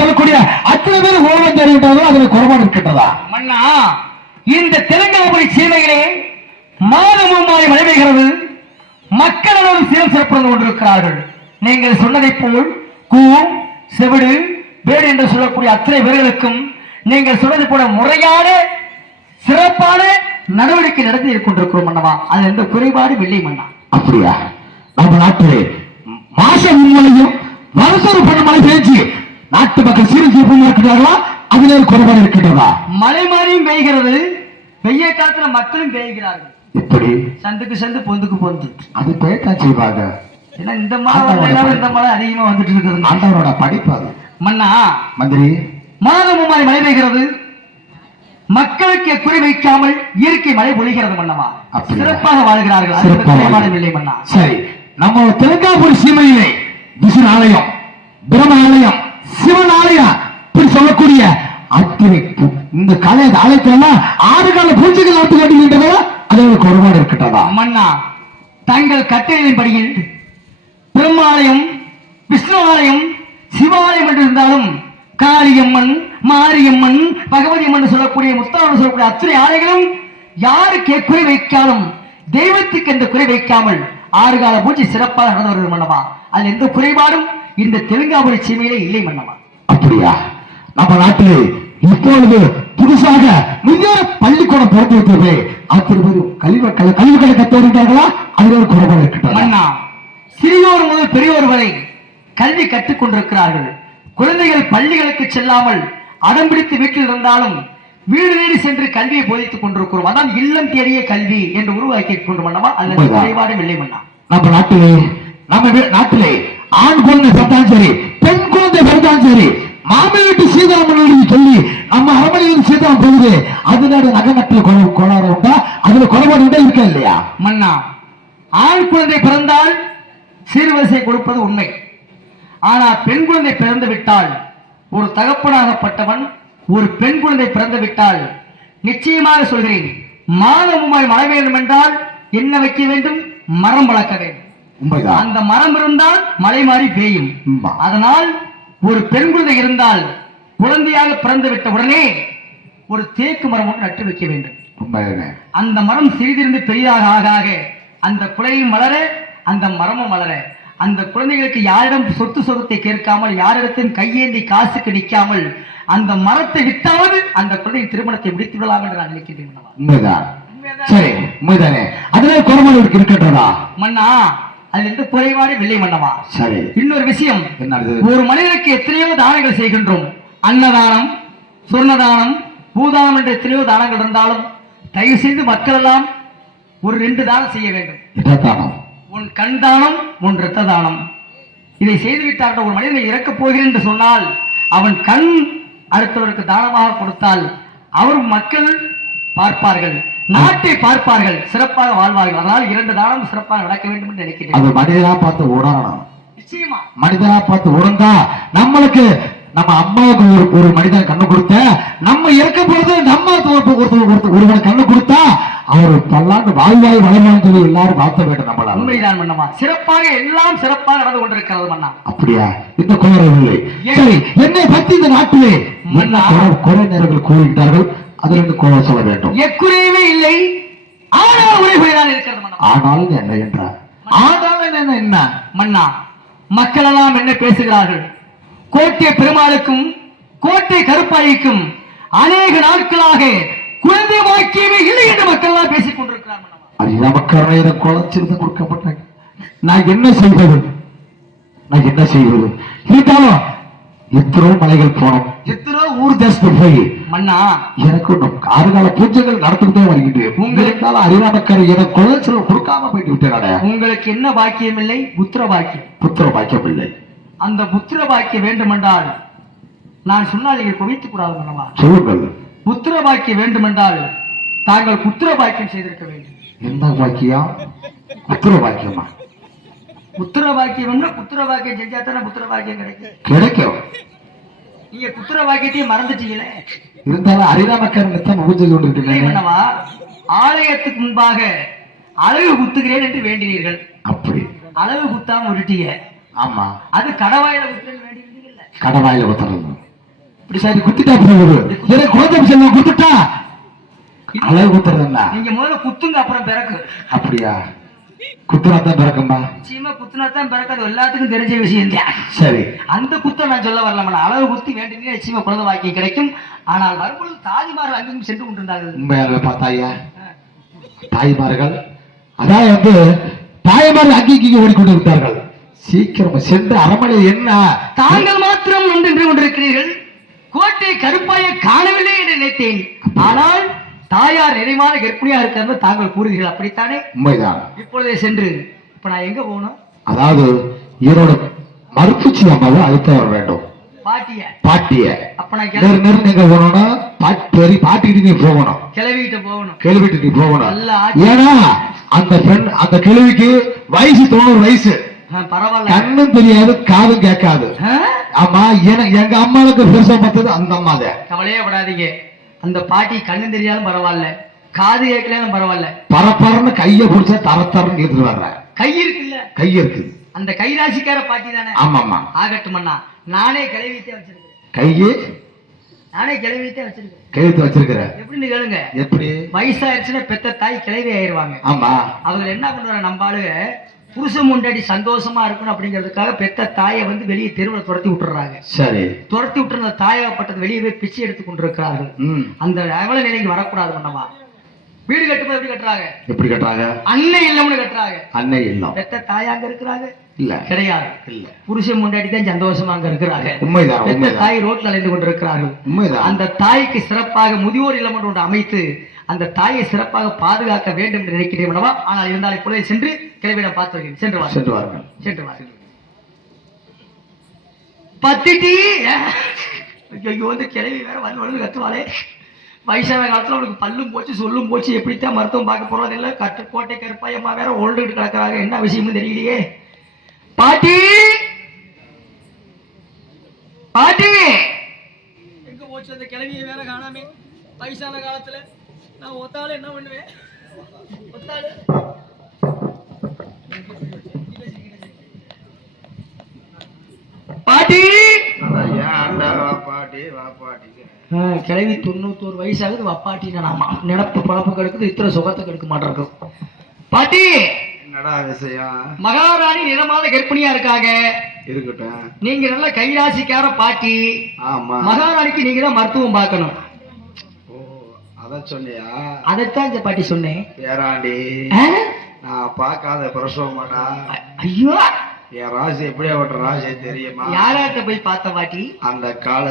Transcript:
சொல்லக்கூடிய அத்தனை பேர் ஓலம் தெரிவிட்டாலும் அதில் குறைபாடு இருக்கின்றதா? மன்னா, இந்த தெலுங்காபுரி சீமையிலே மாதமும் மழை பெய்கிறது. மக்கள் அனைவரும் சீர் சிறப்பு கொண்டிருக்கிறார்கள். நீங்கள் சொன்னதை போல் கூம் செவிடு வேடு என்று சொல்லக்கூடிய அத்தனை பேர்களுக்கும் நீங்கள் சொன்னதை போல முறையான சிறப்பான நடவடிக்கை நடத்தி கொண்டிருக்கிறோம் மன்னவா. அது எந்த குறைபாடு இல்லை மன்னா. அப்படியா? நம்ம நாட்டிலே மாசம் முன்மலையும் வருஷம் பண மழை பெய்ஞ்சு நாட்டு மக்கள் சீர்திருப்பம் இருக்கிறார்களா? அதிலே குறைபாடு இருக்கின்றதா? மழை மாறியும் பெய்கிறது, வெய்ய காலத்துல மக்களும் பெய்கிறார்கள். எப்படி? சந்துக்கு சந்து பொந்துக்கு பொந்து அது பெய்யத்தான் செய்வாங்க. ஏன்னா இந்த மழை அதிகமா வந்துட்டு இருக்குது. ஆண்டவரோட படிப்பு அது மன்னா. மந்திரி, மாதமும் மழை பெய்கிறது, மக்களுக்கு குறி வைக்காமல் இயற்கை மழை பொழிகிறது மன்னவா. சிறப்பாக வாழ்கிறார்கள். இல்லை மன்னா. சரி, நம்ம தெலுங்காபுரி சீமையிலே விஷ்ணு ஆலயம், பிரம்ம ஆலயம், சிவன் ஆலயம் இப்படி சொல்லக்கூடிய அத்தனை இந்த கலை ஆலயத்திலாம் 6 கால பூஜைகள் நடத்தி கொண்டிருக்கின்றதா? அதோட குறைபாடு இருக்கின்றதா? மன்னா, தங்கள் கட்டளையின்படியில் பிரம்மாலயம், விஷ்ணு ஆலயம், சிவாலயம் என்று இருந்தாலும் காளியம்மன், மாரியம்மன், பகவதி அம்மன் சொல்லக்கூடிய முத்தாளர் சொல்லக்கூடிய அத்தனை ஆலயங்களும் யாருக்கு குறை வைக்காலும் தெய்வத்துக்கு எந்த குறை வைக்காமல் 6 கால பூஜை சிறப்பாக நடந்து வருவது மன்னவா. அது எந்த குறைபாடும் இந்த தெலுங்காபுரி சீமையிலே இல்லை மன்னவா. அப்படியா? நம்ம நாட்டிலே இப்பொழுது புதுசாக முன்னேற பள்ளிக்கூடம் திறந்து வைத்தது. அத்தனை பேர் கல்விகளை கற்றுவிட்டார்களா? அதில் ஒரு குறைபாடு இருக்கின்றன மன்னா. சிறியோர் முதல் பெரியோர் வரை கல்வி கற்றுக் கொண்டிருக்கிறார்கள். குழந்தைகள் பள்ளிகளுக்கு செல்லாமல் அடம்பிடித்து வீட்டில் இருந்தாலும் வீடு வீடு சென்று கல்வியை போதித்துக் கொண்டிருக்கிறோம். அதான் இல்லம் தேடிய கல்வி என்று உருவாக்கி கொண்டு மன்னவா. அல்லது குறைபாடும் இல்லை மன்னா. நம்ம நாட்டிலே ஆண் குழந்தை பிறந்தாலும் சரி, பெண் குழந்தை பிறந்தாலும் சரி, மாமியாட்டு சீதாராமன் சொல்லி நம்ம அரமனையில் சீதாராமன் போகுது. அதனால நகநட்டில் கோளாறு உண்டா? அதுல குறைபாடு உண்டா இருக்கா இல்லையா? மன்னா, ஆண் குழந்தை பிறந்தால் சீர்வரிசை கொடுப்பது உண்மை. ஆனால் பெண் குழந்தை பிறந்து விட்டால், ஒரு தகப்பனாகப்பட்டவன் ஒரு பெண் குழந்தை பிறந்து விட்டால் நிச்சயமாக சொல்கிறேன், மாதமுமாய் மழை வேண்டும் என்றால் என்ன வைக்க வேண்டும்? மரம் வளர்க்க வேண்டும். அந்த மரம் இருந்தால் மழை மாறி பெய்யும். அதனால் ஒரு பெண் குழந்தை இருந்தால் குழந்தையாக பிறந்து விட்ட உடனே ஒரு தேக்கு மரம் ஒன்று நட்டு வைக்க வேண்டும். அந்த மரம் சிறிதிருந்து பெரிதாக ஆக ஆக அந்த குலையும் வளர, அந்த மரமும் வளர, அந்த குழந்தைகளுக்கு யாரிடம் சொத்து சொத்தை கேட்காமல், யாரிடத்தையும் கையேந்தி காசுக்கு நிற்காமல் அந்த மரத்தை வித்தாவது அந்த குழந்தையின் திருமணத்தை முடித்து விடலாம் என்று நான் நினைக்கிறேன். சரி, உண்மைதானே? அதிலே குறைபாடு இருக்கின்றதா மன்னா? அது எந்த குறைபாடு இல்லை மன்னவா. சரி, இன்னொரு விஷயம், ஒரு மனிதனுக்கு எத்தனையோ தானங்கள் செய்கின்றோம். அன்னதானம், சொர்ணதானம், பூதானம் என்ற எத்தனையோ தானங்கள் இருந்தாலும் தயவு செய்து மக்கள் எல்லாம் ஒரு 2 தானம் செய்ய வேண்டும். உன் கண் தானம், உன் இரத்த தானம். இதை செய்துவிட்டார்கள். ஒரு மனிதனை இறக்கப் போகிறேன் என்று சொன்னால் அவன் கண் அடுத்தவருக்கு தானமாக கொடுத்தால் அவர் மக்கள் பார்ப்பார்கள், நாட்டை பார்ப்பார்கள், சிறப்பாக வாழ்வார்கள். அதனால் 2 தானம் சிறப்பாக நடக்க வேண்டும் என்று நினைக்கிறேன். அது மனிதனா பார்த்து உடனே, நிச்சயமா மனிதனா பார்த்து உடந்தா நம்மளுக்கு நம்ம அம்மாவுக்கு ஒரு மனிதன் கண்ணு கொடுத்த, நம்ம இறக்க போறது நம்ம ஒருவன் கண்ணு கொடுத்தா அவர் பல்லாண்டு வாய்வாய் வளர்வான்னு சொல்லி எல்லாரும் பார்த்த வேண்டும். நம்மளால உண்மைதான் மன்னமா. சிறப்பாக எல்லாம் சிறப்பாக நடந்து கொண்டிருக்கிறது மன்னா. அப்படியா? இந்த குறைவில்லை. சரி, என்னை பற்றி இந்த நாட்டிலே குறை நேரங்கள் கூறுகிறார்கள். அதிலிருந்து கோவம் சொல்ல வேண்டும். எக்குறையுமே இல்லை, ஆனால் உரைதான் இருக்கிறது மன்னா. ஆனாலும் என்ன என்றார்? ஆனாலும் என்ன மன்னா? மக்கள் எல்லாம் என்ன பேசுகிறார்கள்? கோட்டை பெருமாளுக்கும் கோட்டை கருப்பாய்க்கும் அநேக நாட்களாக குழந்தை வாக்கியமே இல்லை என்று மக்கள் எல்லாம் பேசிக் கொண்டிருக்கிறார்கள். மக்கள் குழச்சிருந்து கொடுக்கப்பட்டாங்க. நான் என்ன செய்வது? இருந்தாலும் எத்தனோ மலைகள் போனோம், எத்தனோ ஊர் தேசத்துக்கு போய் மன்னா எனக்கு 6 கால பூஜைகள் நடத்திட்டே வருகின்றேன். உங்களுக்கு அறிவானக்கரை எனக்கு குழச்சல் கொடுக்காம போயிட்டு விட்டேன். உங்களுக்கு என்ன பாக்கியம் இல்லை? புத்திர பாக்கியம். புத்திர பாக்கியம் இல்லை. அந்த புத்திர பாக்கியம் வேண்டும் என்றால் நான் சொன்னால் நீங்கள் குவித்துக் கூடாது மன்னவா. சொல்லுங்கள். புத்திர பாக்கியம் வேண்டும் என்றால் தாங்கள் புத்திர பாக்கியம் செய்திருக்க வேண்டும். என்ன பாக்கியம்? புத்திர பாக்கியமா? புத்திர பாக்கியம் புத்திர பாக்கியம் செஞ்சா தானே புத்திர பாக்கியம் கிடைக்கும். நீங்க புத்திர பாக்கியத்தையும் மறந்துட்டீங்களே. இருந்தாலும் அறிவானக்கரன் பூஜை கொண்டு ஆலயத்துக்கு முன்பாக அழகு குத்துகிறேன் என்று வேண்டினீர்கள். அப்படி அழகு குத்தாம விட்டுட்டீங்க. ஆமா, அது கடவாயில குத்துறேன் வேண்டினீர்கள். கடவாயில குத்துறது இப்படி சரி குத்திட்டா போகுது. எனக்கு குழந்தை செல்வம் குத்துட்டா அழகு குத்துறதுன்னா நீங்க முதல்ல குத்துங்க அப்புறம் பிறகு. அப்படியா? குத்துனாத்தான் பிறக்குமா? நிச்சயமா குத்துனா தான் பிறகு, அது எல்லாத்துக்கும் தெரிஞ்ச விஷயம் தான். சரி, அந்த குத்தை நான் சொல்ல வரல. அளவு குத்தி வேண்டுமே நிச்சயமா குழந்தை வாக்கியம் கிடைக்கும். ஆனால் வரும்பொழுது தாய்மார்கள் அங்கும் சென்று கொண்டிருந்தார்கள். உண்மையாக பார்த்தாயா? தாய்மார்கள் அதான் தாய்மார்கள் அங்கேயும் ஓடிக்கொண்டு விட்டார்கள். சீக்கிரம் சென்று அரண்மனை என்ன தாங்கள் மாத்திரம் நின்று கொண்டிருக்கிறீர்கள். கோட்டை கருப்பாய காணவில்லை என்று நினைத்தேன். ஆனால் தாயார் நிறைவான கர்ப்பிணியா இருக்கிறது தாங்கள் கூறுகிறீர்கள், அப்படித்தானே? உண்மைதான். இப்பொழுதே சென்று இப்ப நான் எங்க போகணும்? அதாவது ஈரோடு மருத்துவச்சி அம்மாவை அழைத்து வர வேண்டும். பாட்டிய அப்ப நான் நீங்க போனோம்னா பாட்டிட்டு நீ போகணும். கிளவிட்டு நீ போகணும். ஏன்னா அந்த பெண் அந்த கிழவிக்கு வயசு 90 வயசு. பரவாயில்ல, கண்ணும் தெரியாது காதும் கேட்காது. ஆமா, எங்க அம்மாவுக்கு பெருசா பார்த்தது அந்த அம்மா தான். கவலையே படாதீங்க. அந்த பாட்டி கண்ணு தெரியாலும் பரவாயில்ல, காது கேட்கலாம் பரவாயில்ல, பரப்பரன்னு கைய பிடிச்சா தரத்தரன்னு இழுத்துட்டு வர்ற. கை இருக்குல்ல, கை இருக்கு. அந்த கைராசிக்கார பாட்டி தானே? ஆமாமா. ஆகட்டும் அண்ணா, நானே கிளவித்தே வச்சிருக்கேன். கையே நானே கிளவித்தே வச்சிருக்கேன். கையெழுத்து வச்சிருக்கிற? எப்படின்னு கேளுங்க. எப்படி? வயசாயிருச்சுன்னா பெத்த தாய் கிளவி ஆயிருவாங்க. ஆமா. அவங்க என்ன பண்ணுவாங்க, நம்ம ஆளுங்க புருஷன் முண்டாடி சந்தோஷமா இருக்கணும் அப்படிங்கிறதுக்காக பெத்த தாயை வெளியே தெருவில் துரத்தி விட்டுறாங்க. சரி. துரத்தி விட்டுற தாயப்பட்டது வெளியே போய் பிச்சை எடுத்து கொண்டிருக்கிறார்கள். அந்த அவல நிலைக்கு வரக்கூடாது பண்ணவா. வீடு கட்டும்போது எப்படி கட்டுறாங்க? எப்படி கட்டுறாங்க? அன்னை இல்லம்னு கட்டுறாங்க. அன்னை இல்லம். பெத்த தாய் அங்க இருக்கிறாங்க? இல்ல, கிடையாது. இல்ல, புருஷன் முண்டாடி தான் சந்தோஷமா அங்க இருக்கிறாங்க. உண்மைதான். பெத்த தாய் ரோட்ல அலைந்து கொண்டிருக்கிறார்கள். உண்மைதான். அந்த தாய்க்கு சிறப்பாக முதியோர் இல்லம் ஒன்று அமைத்து அந்த தாயை சிறப்பாக பாதுகாக்க வேண்டும் என்று நினைக்கிறேன். ஆனால் இருந்தால் இப்பொழுது சென்று கிளவியிடம் பார்த்து வருகிறேன். சென்று வாருங்கள். பத்திட்டி கிளவி வேற வந்து கத்துவாளே. வயசான காலத்துல அவனுக்கு பல்லும் போச்சு சொல்லும் போச்சு, எப்படித்தான் மருத்துவம் பார்க்க போறது இல்லை. கோட்டை கருப்பாயம்மா வேற ஓல்டுகிட்டு கிடக்கிறாங்க. என்ன விஷயம்னு தெரியலையே. பாட்டி பாட்டி எங்க போச்சு அந்த கிளவியை வேற காணாமே. வயசான காலத்துல நான் ஒத்தாலும் என்ன பண்ணுவேன்? பாட்டி கிளவி 91 வயசாகுது. வப்பாட்டி நாமா நினப்பு பழப்பு கெடுக்குது. இத்தனை சுகத்தை கெடுக்க மாட்டேன். பாட்டி என்னடா விஷயம்? மகாராணி நிறமான கர்ப்பிணியா இருக்காங்க. இருக்கட்டும். நீங்க நல்ல கைராசிக்கார பாட்டி. ஆமா. மகாராணிக்கு நீங்க தான் மருத்துவம் பார்க்கணும். சொன்னியா? அதைத்தான் இந்த பாட்டி சொன்னேன். பேராண்டி நான் பார்க்காத பிரசவமாடா. ஐயோ, என் ராசி எப்படியா ராசி தெரியுமா? யாராட்ட போய் பார்த்த பாட்டி? அந்த கால